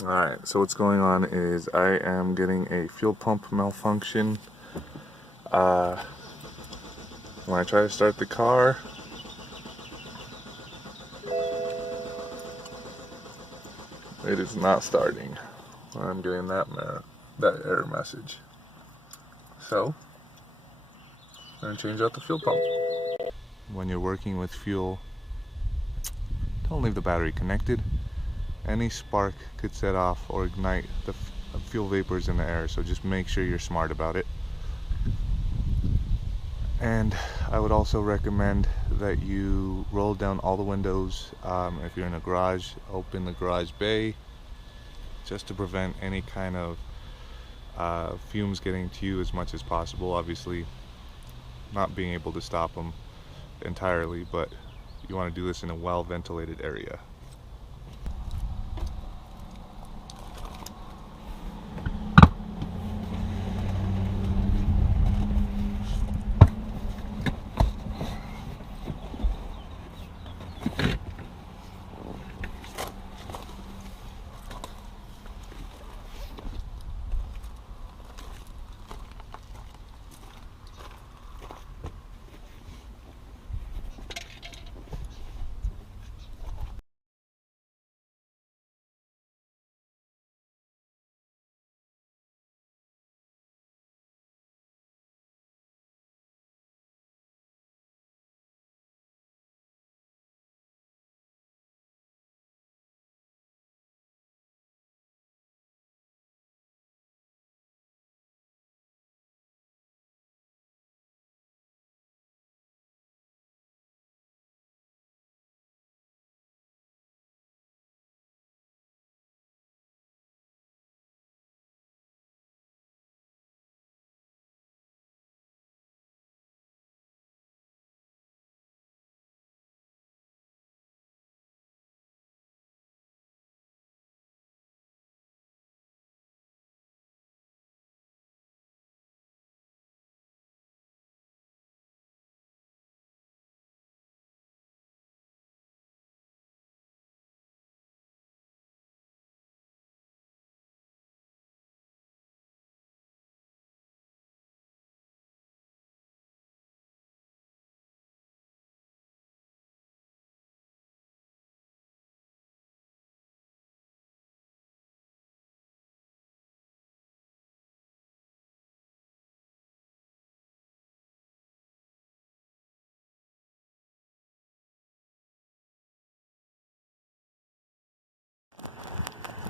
Alright, so what's going on is I am getting a fuel pump malfunction. When I try to start the car, it is not starting. I'm getting that error message. So, I'm going to change out the fuel pump. When you're working with fuel, don't leave the battery connected. Any spark could set off or ignite the fuel vapors in the air, so just make sure you're smart about it. And I would also recommend that you roll down all the windows. If you're in a garage, open the garage bay just to prevent any kind of fumes getting to you as much as possible. Obviously, not being able to stop them entirely, but you want to do this in a well-ventilated area.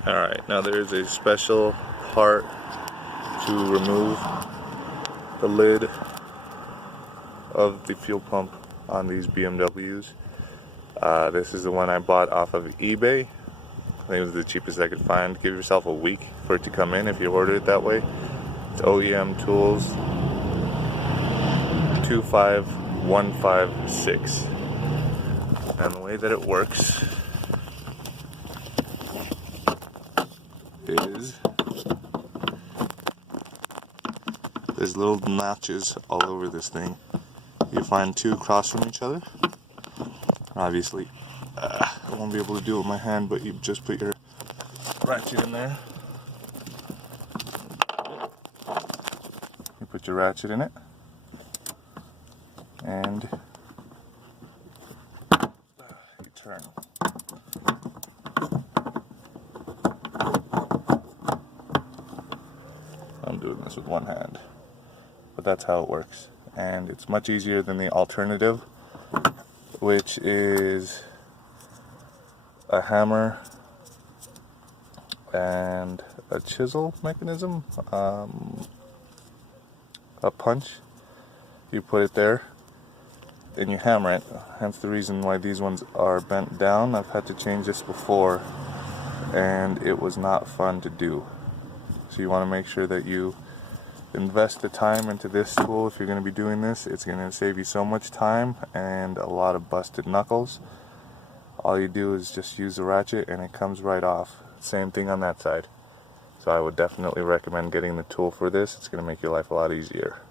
Alright, now there is a special part to remove the lid of the fuel pump on these BMWs. This is the one I bought off of eBay. I think it was the cheapest I could find. Give yourself a week for it to come in if you order it that way. It's OEM Tools 25156. And the way that it works is there's little notches all over this thing. You find two across from each other. Obviously, I won't be able to do it with my hand, but you just put your ratchet in there. You put your ratchet in it, and you turn. I'm doing this with one hand, but that's how it works. And it's much easier than the alternative, which is a hammer and a chisel mechanism, a punch. You put it there and you hammer it. Hence the reason why these ones are bent down. I've had to change this before and it was not fun to do. So you want to make sure that you invest the time into this tool. If you're going to be doing this, it's going to save you so much time and a lot of busted knuckles. All you do is just use the ratchet and it comes right off. Same thing on that side. So I would definitely recommend getting the tool for this. It's going to make your life a lot easier.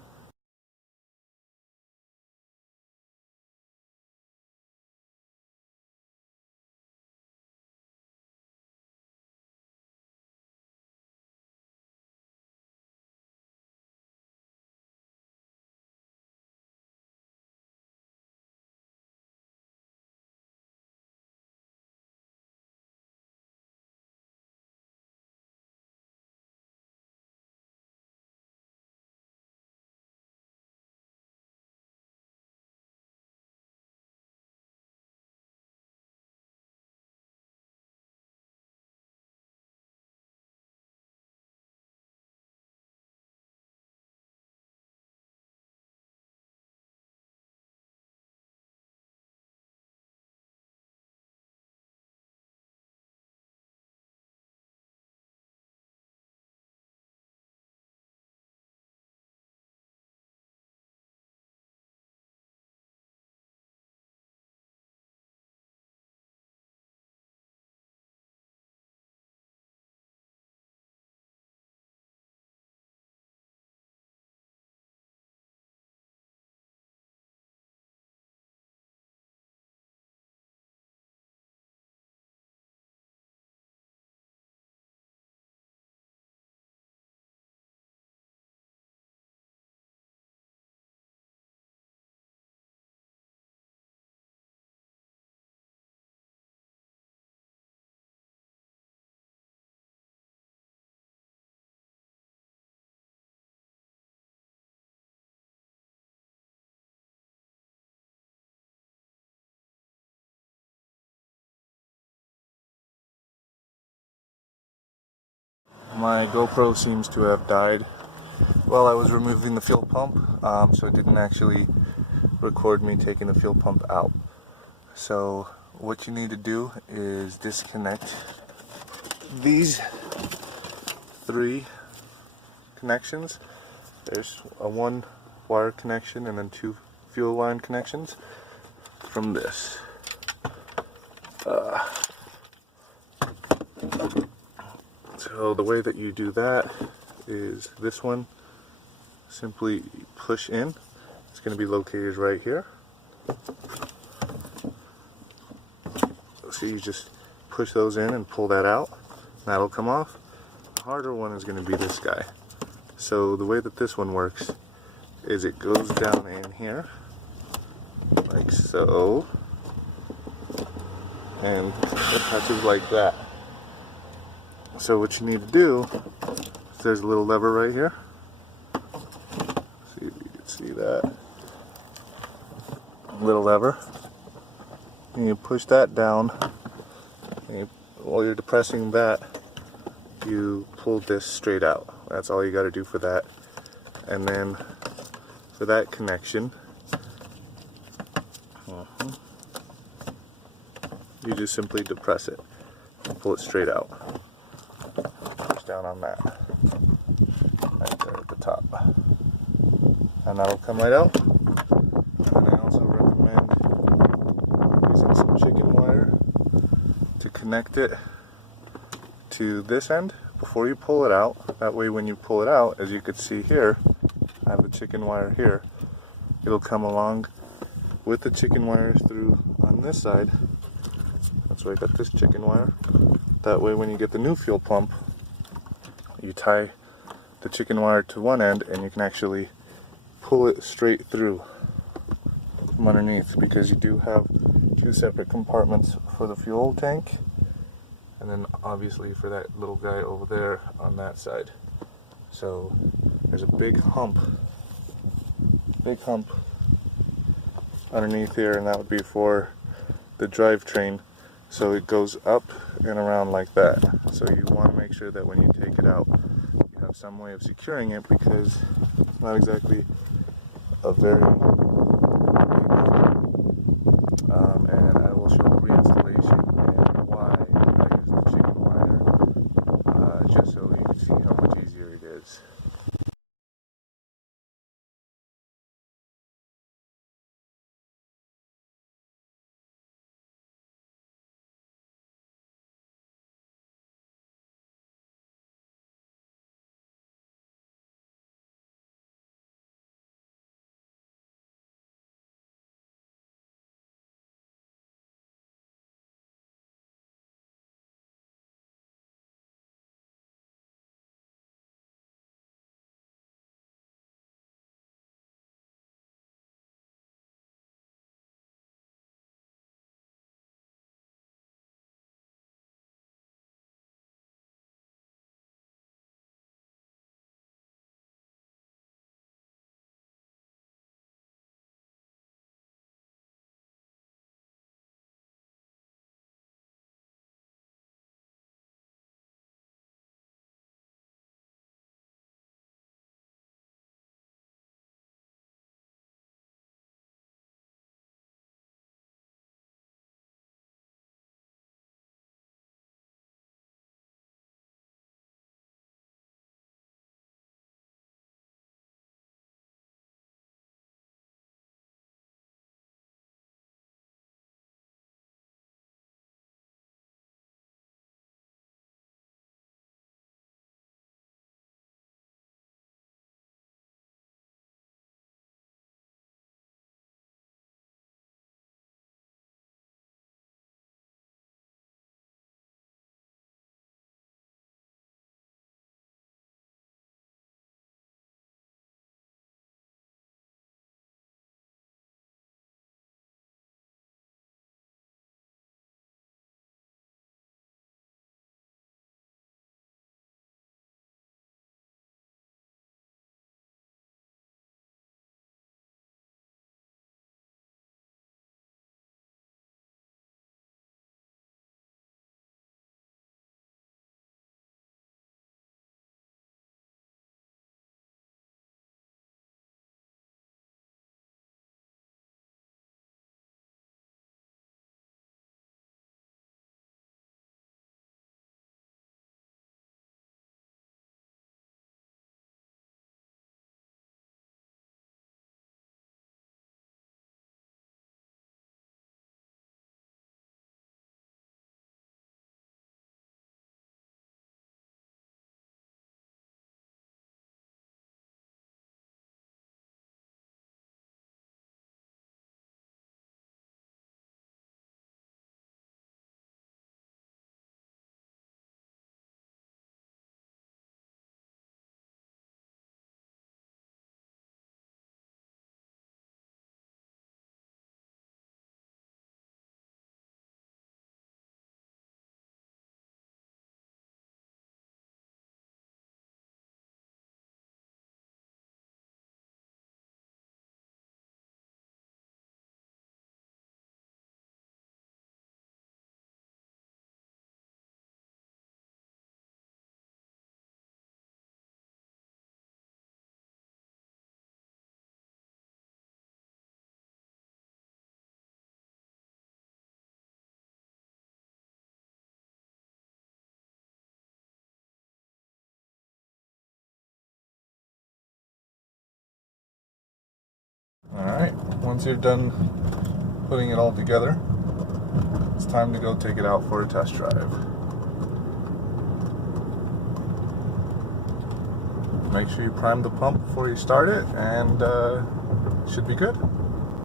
My GoPro seems to have died while I was removing the fuel pump, so it didn't actually record me taking the fuel pump out. So what you need to do is disconnect these 3 connections. There's a 1 wire connection and then 2 fuel line connections from this. So the way that you do that is this one, simply push in. It's going to be located right here. So you just push those in and pull that out. That'll come off. The harder one is going to be this guy. So the way that this one works is it goes down in here, like so, and it touches like that. So what you need to do, there's a little lever right here. See if you can see that. Little lever. And you push that down. And while you're depressing that, you pull this straight out. That's all you got to do for that. And then for that connection, you just simply depress it and pull it straight out. Push down on that, right there at the top, and that'll come right out. And I also recommend using some chicken wire to connect it to this end before you pull it out. That way when you pull it out, as you can see here, I have the chicken wire here. It'll come along with the chicken wire through on this side. That's why I got this chicken wire. That way when you get the new fuel pump, you tie the chicken wire to one end and you can actually pull it straight through from underneath, because you do have 2 separate compartments for the fuel tank, and then obviously for that little guy over there on that side. So there's a big hump underneath here, and that would be for the drivetrain. So it goes up and around like that. So you want to make sure that when you take it out, you have some way of securing it, because it's not exactly a very and I will show the reinstallation and why I use the chicken wire, just so you can see how much easier it is. Alright, once you're done putting it all together, it's time to go take it out for a test drive. Make sure you prime the pump before you start it, and it should be good.